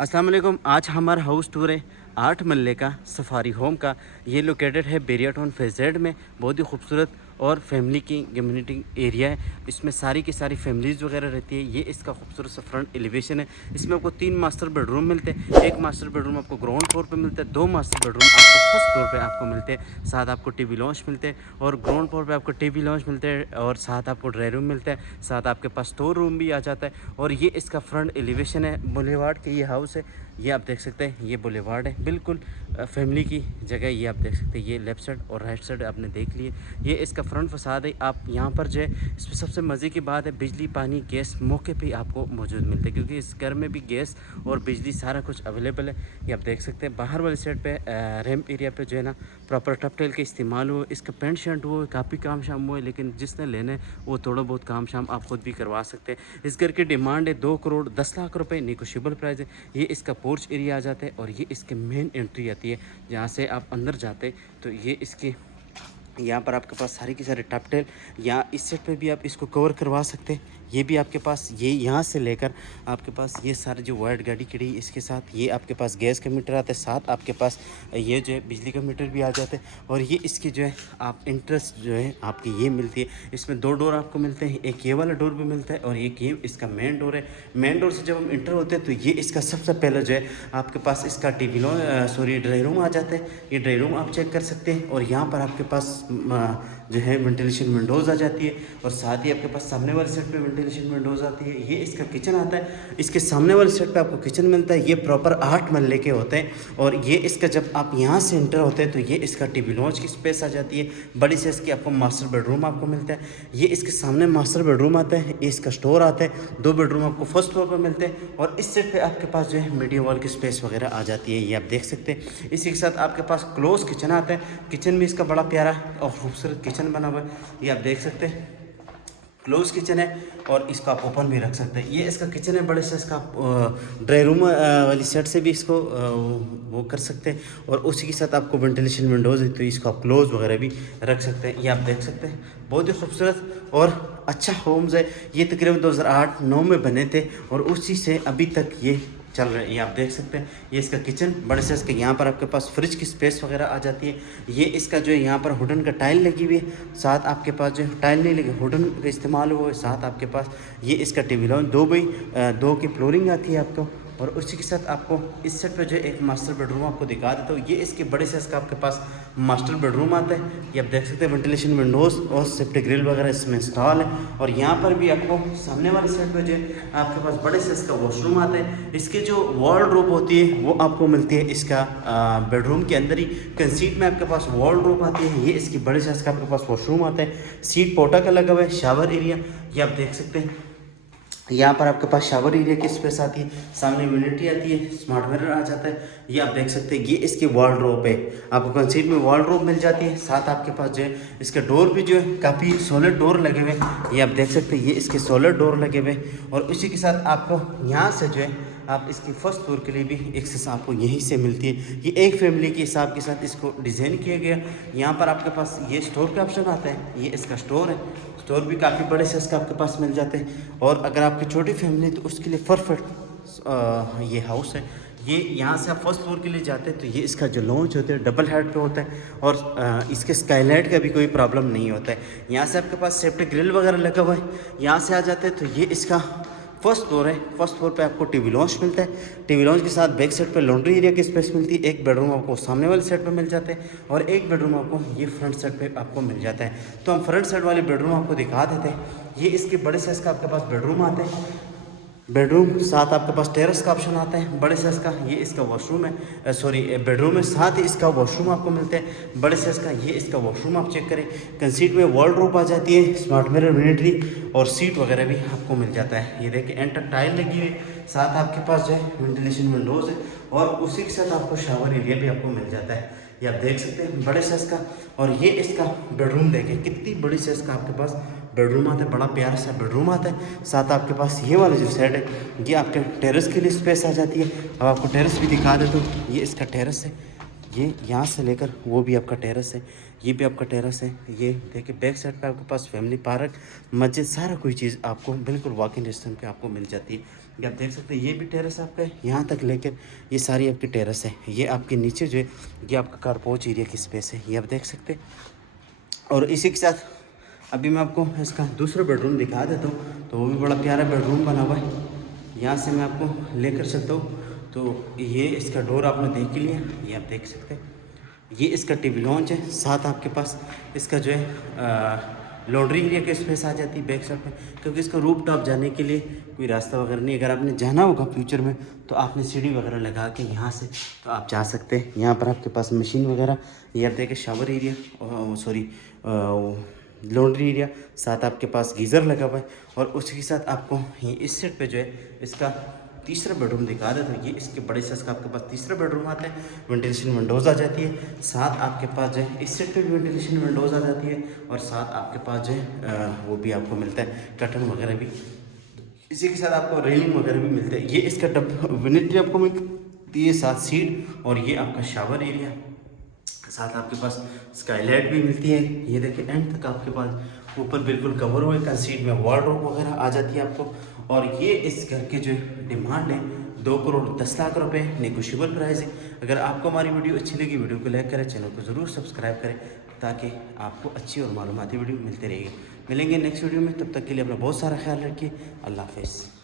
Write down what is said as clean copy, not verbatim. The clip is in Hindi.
अस्सलाम वालेकुम। आज हमारा हाउस टूर है 8 मरले का सफारी होम का। ये लोकेटेड है बेरिया टाउन फेज जेड में। बहुत ही खूबसूरत और फैमिली की कम्युनिटी एरिया है। इसमें सारी की सारी फैमिलीज़ वगैरह रहती है। ये इसका खूबसूरत सा फ्रंट एलिवेशन है। इसमें आपको 3 मास्टर बेडरूम मिलते हैं। एक मास्टर बेडरूम आपको ग्राउंड फ्लोर पे मिलता है, 2 मास्टर बेडरूम आपको फर्स्ट फ्लोर पे आपको मिलते हैं। साथ आपको टीवी लॉन्च मिलते हैं और ग्राउंड फ्लोर पे आपको टीवी लॉन्च मिलते हैं और साथ आपको ड्राई रूम मिलता है। साथ आपके पास स्टोर रूम भी आ जाता है। और ये इसका फ्रंट एलिवेशन है। बुलेवार्ड के ये हाउस है, ये आप देख सकते हैं। ये बुलेवार्ड है, बिल्कुल फैमिली की जगह। ये आप देख सकते हैं। ये लेफ़्ट साइड और राइट साइड आपने देख लिए। ये इसका फ्रंट फसाद है। आप यहाँ पर जो है, इसमें सबसे मज़े की बात है, बिजली पानी गैस मौके पे आपको मौजूद मिलता है, क्योंकि इस घर में भी गैस और बिजली सारा कुछ अवेलेबल है। ये आप देख सकते हैं। बाहर वाली साइड पे रैम्प एरिया पे जो है ना प्रॉपर टपटेल का इस्तेमाल हुआ। इसका पेंट शर्ट हुआ है, काफ़ी काम शाम हुआ है, लेकिन जिसने लेना है वो थोड़ा बहुत काम शाम आप खुद भी करवा सकते हैं। इस घर की डिमांड है 2 करोड़ 10 लाख रुपए, नेगोशिएबल प्राइस है। ये इसका पोर्च एरिया आ जाता है और ये इसके मेन एंट्री आती है। जहाँ से आप अंदर जाते तो ये इसकी यहाँ पर आपके पास सारी की सारी टपटेल, यहाँ इस सेट पे भी आप इसको कवर करवा सकते हैं। ये भी आपके पास, ये यहाँ से लेकर आपके पास ये सारे जो वाइट गाड़ी खड़ी है इसके साथ ये आपके पास गैस का मीटर आता है। साथ आपके पास ये जो है बिजली का मीटर भी आ जाता है। और ये इसकी जो है आप इंटरेस्ट जो है आपकी ये मिलती है। इसमें 2 डोर आपको मिलते हैं। एक ये वाला डोर भी मिलता है और एक ये इसका मेन डोर है। मेन डोर से जब हम इंटर होते हैं तो ये इसका सबसे पहले जो है आपके पास इसका टीवी लो सॉरी ड्राई रूम आ जाता है। ये ड्राई रूम आप चेक कर सकते हैं। और यहाँ पर आपके पास जो है वेंटिलेशन विंडोज़ आ जाती है। और साथ ही आपके पास सामने वाले सेट पे वेंटिलेशन विंडोज़ आती है। ये इसका किचन आता है। इसके सामने वाले सेट पे आपको किचन मिलता है। ये प्रॉपर 8 मरले के होते हैं। और ये इसका जब आप यहाँ से इंटर होते हैं तो ये इसका टीवी लॉन्च की स्पेस आ जाती है। बड़ी से इसकी आपको मास्टर बेडरूम आपको मिलता है। ये इसके सामने मास्टर बेडरूम आता है। ये इसका स्टोर आता है। 2 बेडरूम आपको फर्स्ट फ्लोर पर मिलते हैं। और इस सेट पर आपके पास जो है मीडियम वॉल की स्पेस वगैरह आ जाती है। ये आप देख सकते हैं। इसी के साथ आपके पास क्लोज किचन आता है। किचन भी इसका बड़ा प्यारा और खूबसूरत किचन बना हुआ है। ये आप देख सकते हैं। क्लोज किचन है और इसको आप ओपन भी रख सकते हैं। ये इसका किचन है। बड़े से इसका ड्राई रूम वाली सेट से भी इसको वो कर सकते हैं। और उसी के साथ आपको वेंटिलेशन विंडोज़ है तो इसको आप क्लोज वगैरह भी रख सकते हैं। ये आप देख सकते हैं। बहुत ही खूबसूरत और अच्छा होम्स है। ये तकरीबन 2008-9 में बने थे और उसी से अभी तक ये चल रहे हैं। ये आप देख सकते हैं। ये इसका किचन बड़े से इसके यहाँ पर आपके पास फ्रिज की स्पेस वगैरह आ जाती है। ये इसका जो है यहाँ पर वुडन का टाइल लगी हुई है। साथ आपके पास जो टाइल नहीं लगी, वुडन का इस्तेमाल हुआ है। साथ आपके पास ये इसका टीवी लॉन्च 2x2 की फ्लोरिंग आती है आपको। और उसी के साथ आपको इस सेट पे जो एक मास्टर बेडरूम आपको दिखा देता हूँ। ये इसके बड़े साइज का आपके पास मास्टर बेडरूम आता है। ये आप देख सकते हैं। वेंटिलेशन विंडोज़ और सेफ्टी ग्रिल वगैरह इसमें इंस्टॉल है। और यहाँ पर भी आपको सामने वाले सेट पे जो है आपके पास बड़े साइज का वॉशरूम आता है। इसकी जो वॉर्डरोब होती है वो आपको मिलती है इसका बेडरूम के अंदर ही। कंसीट में आपके पास वॉर्डरोब आती है। ये इसकी बड़े साइज का आपके पास वॉशरूम आता है। सीट पोटा का लगा हुआ है। शावर एरिया ये आप देख सकते हैं। यहाँ पर आपके पास शावर एरिया की स्पेस आती है। सामने यूनिटी आती है। स्मार्ट मिरर आ जाता है। ये आप देख सकते हैं। ये इसकी वॉर्डरोब है। आपको कंसीट में वॉर्डरोब मिल जाती है। साथ आपके पास जो है इसके डोर भी जो है काफ़ी सॉलिड डोर लगे हुए हैं। ये आप देख सकते हैं। ये इसके सॉलिड डोर लगे हुए हैं। और इसी के साथ आपको यहाँ से जो है आप इसकी फर्स्ट फ्लोर के लिए भी एक्सेस आपको यहीं से मिलती है। ये एक फैमिली के हिसाब के साथ इसको डिज़ाइन किया गया। यहाँ पर आपके पास ये स्टोर का ऑप्शन आता है। ये इसका स्टोर है। स्टोर भी काफ़ी बड़े साइज का आपके पास मिल जाते हैं। और अगर आपकी छोटी फैमिली है तो उसके लिए परफेक्ट ये हाउस है। ये यहाँ से आप फर्स्ट फ्लोर के लिए जाते हैं तो ये इसका जो लॉन्च होता है डबल हेड पे होता है। और इसके स्काईलाइट का भी कोई प्रॉब्लम नहीं होता है। यहाँ से आपके पास सेफ्टी ग्रिल वगैरह लगा हुआ है। यहाँ से आ जाते हैं तो ये इसका फर्स्ट फ्लोर है। फर्स्ट फ्लोर पे आपको टीवी लॉन्च मिलता है। टीवी लॉन्च के साथ बैक साइड पे लॉन्ड्री एरिया की स्पेस मिलती है। एक बेडरूम आपको सामने वाले साइड पे मिल जाते हैं और एक बेडरूम आपको ये फ्रंट साइड पे आपको मिल जाता है। तो हम फ्रंट साइड वाले बेडरूम आपको दिखा देते हैं। ये इसके बड़े साइज का आपके पास बेडरूम आते हैं। बेडरूम साथ आपके पास टेरेस का ऑप्शन आता है बड़े साइज़ का। ये इसका वॉशरूम है, सॉरी बेडरूम है। साथ ही इसका वॉशरूम आपको मिलता है बड़े साइज़ का। ये इसका वॉशरूम आप चेक करें। कंसीट में वॉर्डरोब आ जाती है। स्मार्ट मिरर मिलिट्री और सीट वगैरह भी आपको मिल जाता है। ये देखिए एंटर टाइल लगी हुई। साथ आपके पास जो है वेंटिलेशन विंडोज़ है। और उसी के साथ आपको शावर एरिया भी आपको मिल जाता है। ये आप देख सकते हैं बड़े साइज़ का। और ये इसका बेडरूम देखें कितनी बड़ी साइज़ का आपके पास बेडरूम आता है। बड़ा प्यारा सा बेडरूम आता है। साथ आपके पास ये वाला जो सेट है ये आपके टेरेस के लिए स्पेस आ जाती है। अब आपको टेरेस भी दिखा देता हूँ। ये इसका टेरेस है। ये यहाँ से लेकर वो भी आपका टेरेस है। ये भी आपका टेरेस है। ये देखिए बैक साइड पे आपके पास फैमिली पार्क, मस्जिद, सारा कोई चीज़ आपको बिल्कुल वॉकिंग डिस्टेंस पे आपको मिल जाती है। ये आप देख सकते हैं, ये भी टेरेस आपका है, यहाँ तक लेकर ये सारी आपकी टेरेस है। ये आपके नीचे जो है ये आपका कारपोच एरिया की स्पेस है, ये आप देख सकते हैं। और इसी के साथ अभी मैं आपको इसका दूसरा बेडरूम दिखा देता हूँ, तो वो भी बड़ा प्यारा बेडरूम बना हुआ है। यहाँ से मैं आपको ले कर सकता हूँ। तो ये इसका डोर आपने देख ही लिया, ये आप देख सकते हैं। ये इसका टीवी लॉन्च है, साथ आपके पास इसका जो है लॉन्ड्री एरिया की स्पेस आ जाती है बैक साइड में, क्योंकि इसका रूफ टॉप जाने के लिए कोई रास्ता वगैरह नहीं। अगर आपने जाना होगा फ्यूचर में तो आपने सीढ़ी वगैरह लगा के यहाँ से तो आप जा सकते हैं। यहाँ पर आपके पास मशीन वगैरह, ये आप देखें shower area, sorry laundry area, साथ आपके पास गीज़र लगा हुआ है। और उसके साथ आपको ये इस साइड पे जो है इसका तीसरा बेडरूम दिखा देता हूँ। ये इसके बड़े साइज का आपके पास तीसरा बेडरूम आता है, वेंटिलेशन विंडोज़ आ जाती है। साथ आपके पास जो है इस साइड पे भी वेंटिलेशन विंडोज़ आ जाती है, और साथ आपके पास जो है वो भी आपको मिलता है कर्टन वगैरह भी। इसी के साथ आपको रेलिंग वगैरह भी मिलते हैं। ये इसका टब विनिटी आपको मिलती है, साथ सीट, और ये आपका शावर एरिया, साथ आपके पास स्काईलाइट भी मिलती है। ये देखिए एंड तक आपके पास ऊपर बिल्कुल कवर हुए कंसीड में वार्डरोब वगैरह आ जाती है आपको। और ये इस घर के जो डिमांड है 2,10,00,000 रुपये, नेगोशिएबल प्राइस है। अगर आपको हमारी वीडियो अच्छी लगी, वीडियो को लाइक करें, चैनल को ज़रूर सब्सक्राइब करें, ताकि आपको अच्छी और मालूमाती वीडियो मिलती रहेगी। मिलेंगे नेक्स्ट वीडियो में, तब तक के लिए अपना बहुत सारा ख्याल रखिए। अल्लाह हाफ़िज़।